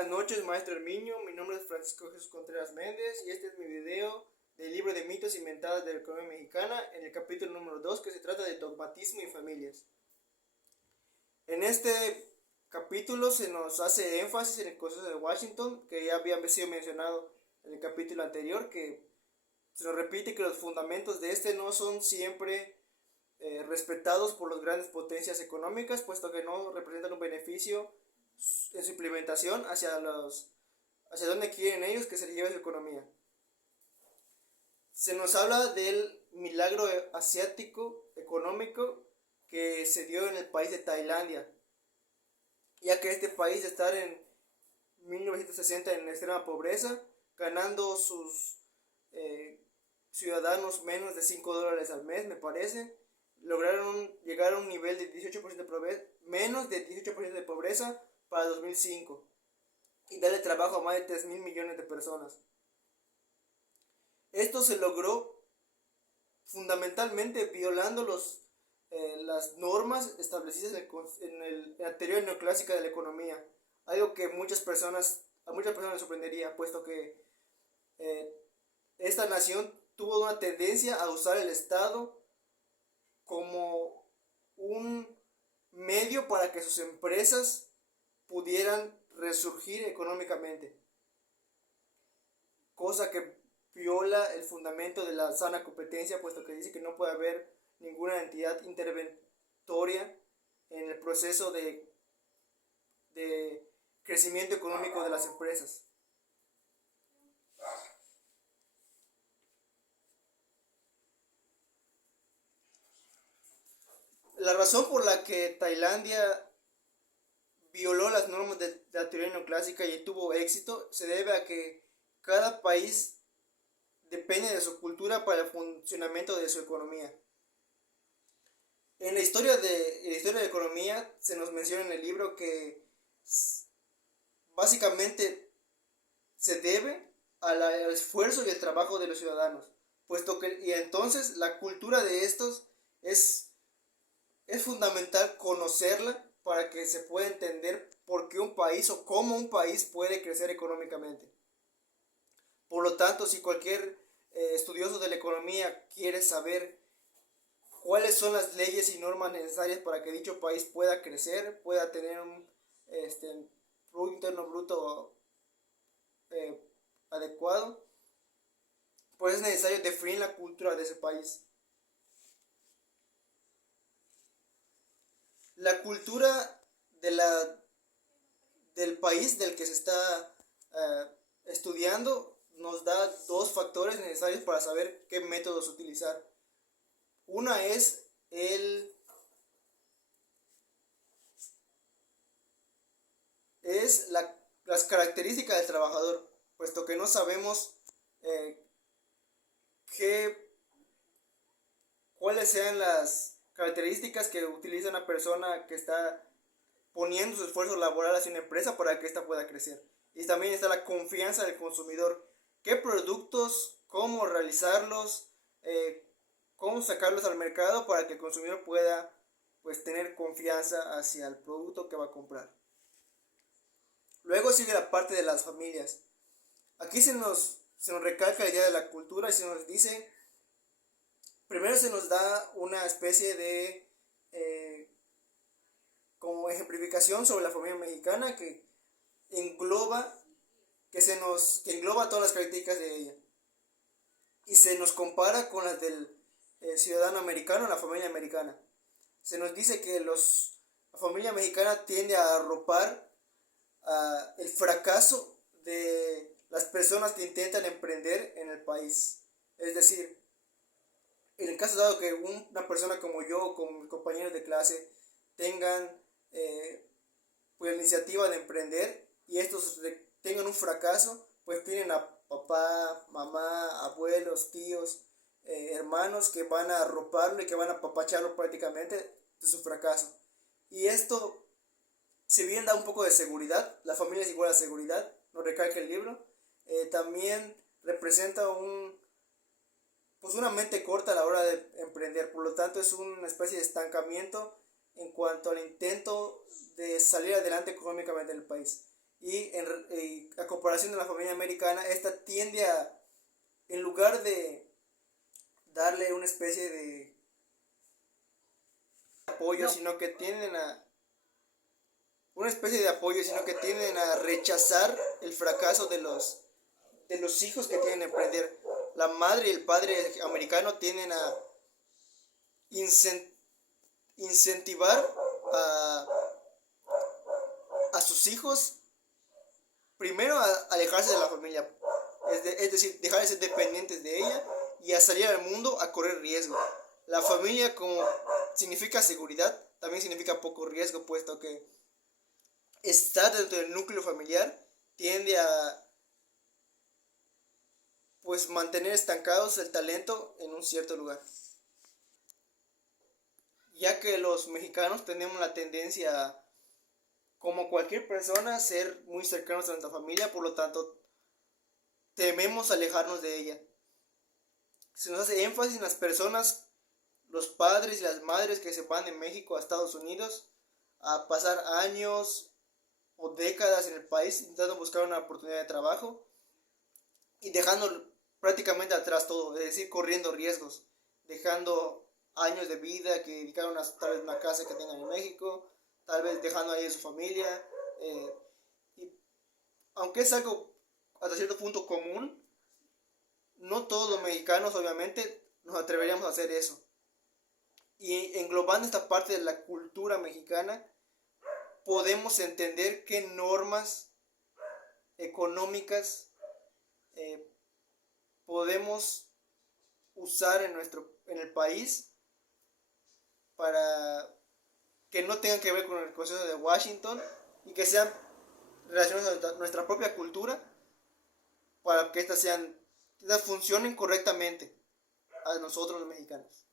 Buenas noches, maestro Herminio. Mi nombre es Francisco Jesús Contreras Méndez y este es mi video del libro de mitos inventados de la economía mexicana en el capítulo número 2 que se trata de dogmatismo y familias. En este capítulo se nos hace énfasis en el Consenso de Washington, que ya había sido mencionado en el capítulo anterior, que se nos repite que los fundamentos de este no son siempre respetados por las grandes potencias económicas, puesto que no representan un beneficio en su implementación hacia donde quieren ellos que se les lleve su economía. Se nos habla del milagro asiático económico que se dio en el país de Tailandia, ya que este país de estar en 1960 en extrema pobreza, ganando sus ciudadanos menos de $5 al mes, me parece, lograron llegar a un nivel de 18% de pobreza, menos de 18% de pobreza para 2005 y darle trabajo a más de 3 mil millones de personas. Esto se logró fundamentalmente violando las normas establecidas en la teoría neoclásica de la economía, algo que a muchas personas les sorprendería, puesto que esta nación tuvo una tendencia a usar el Estado como un medio para que sus empresas pudieran resurgir económicamente, cosa que viola el fundamento de la sana competencia, puesto que dice que no puede haber ninguna entidad interventoria en el proceso de crecimiento económico de las empresas. La razón por la que Tailandia violó las normas de la teoría neoclásica y tuvo éxito se debe a que cada país depende de su cultura para el funcionamiento de su economía. En la historia de la economía se nos menciona en el libro que básicamente se debe al esfuerzo y el trabajo de los ciudadanos, puesto que y entonces la cultura de estos es fundamental conocerla para que se pueda entender por qué un país o cómo un país puede crecer económicamente. Por lo tanto, si cualquier estudioso de la economía quiere saber cuáles son las leyes y normas necesarias para que dicho país pueda crecer, pueda tener un Producto Interno Bruto adecuado, pues es necesario definir la cultura de ese país. La cultura del país del que se está estudiando nos da dos factores necesarios para saber qué métodos utilizar. Una es las características del trabajador, puesto que no sabemos cuáles sean las características que utiliza una persona que está poniendo su esfuerzo laboral hacia una empresa para que ésta pueda crecer. Y también está la confianza del consumidor. ¿Qué productos, cómo realizarlos, cómo sacarlos al mercado para que el consumidor pueda tener confianza hacia el producto que va a comprar? Luego sigue la parte de las familias. Aquí se nos recalca la idea de la cultura y se nos dice, primero se nos da una especie de como ejemplificación sobre la familia mexicana que engloba todas las características de ella y se nos compara con las del ciudadano americano, la familia americana. Se nos dice que la familia mexicana tiende a arropar el fracaso de las personas que intentan emprender en el país. Es decir, en el caso dado que una persona como yo o como mis compañeros de clase tengan la iniciativa de emprender y estos tengan un fracaso, pues tienen a papá, mamá, abuelos, tíos, hermanos que van a arroparlo y que van a apapacharlo prácticamente de su fracaso. Y esto, si bien da un poco de seguridad, la familia es igual a seguridad, nos recalca el libro, también representa una mente corta a la hora de emprender. Por lo tanto, es una especie de estancamiento en cuanto al intento de salir adelante económicamente en el país. y a comparación de la familia americana, esta tiende a, en lugar de darle una especie de apoyo, No, sino que tienden a una especie de apoyo, sino que tienden a rechazar el fracaso de los hijos que tienen que emprender. La madre y el padre americano tienden a incen- incentivar a, a sus hijos primero a alejarse de la familia, es decir, dejar de ser dependientes de ella y a salir al mundo a correr riesgo. La familia como significa seguridad, también significa poco riesgo, puesto que estar dentro del núcleo familiar tiende a pues mantener estancados el talento en un cierto lugar. Ya que los mexicanos tenemos la tendencia a, como cualquier persona, a ser muy cercanos a nuestra familia, por lo tanto tememos alejarnos de ella. Se nos hace énfasis en las personas, los padres y las madres que se van de México a Estados Unidos a pasar años o décadas en el país intentando buscar una oportunidad de trabajo y dejando prácticamente atrás todo, es decir, corriendo riesgos, dejando años de vida que dedicaron a tal vez una casa que tengan en México, tal vez dejando ahí a su familia. eh, y aunque es algo hasta cierto punto común, no todos los mexicanos obviamente nos atreveríamos a hacer eso. Y englobando esta parte de la cultura mexicana, podemos entender qué normas económicas eh, podemos usar en el país para que no tengan que ver con el Consejo de Washington y que sean relacionadas a nuestra propia cultura para que estas funcionen correctamente a nosotros los mexicanos.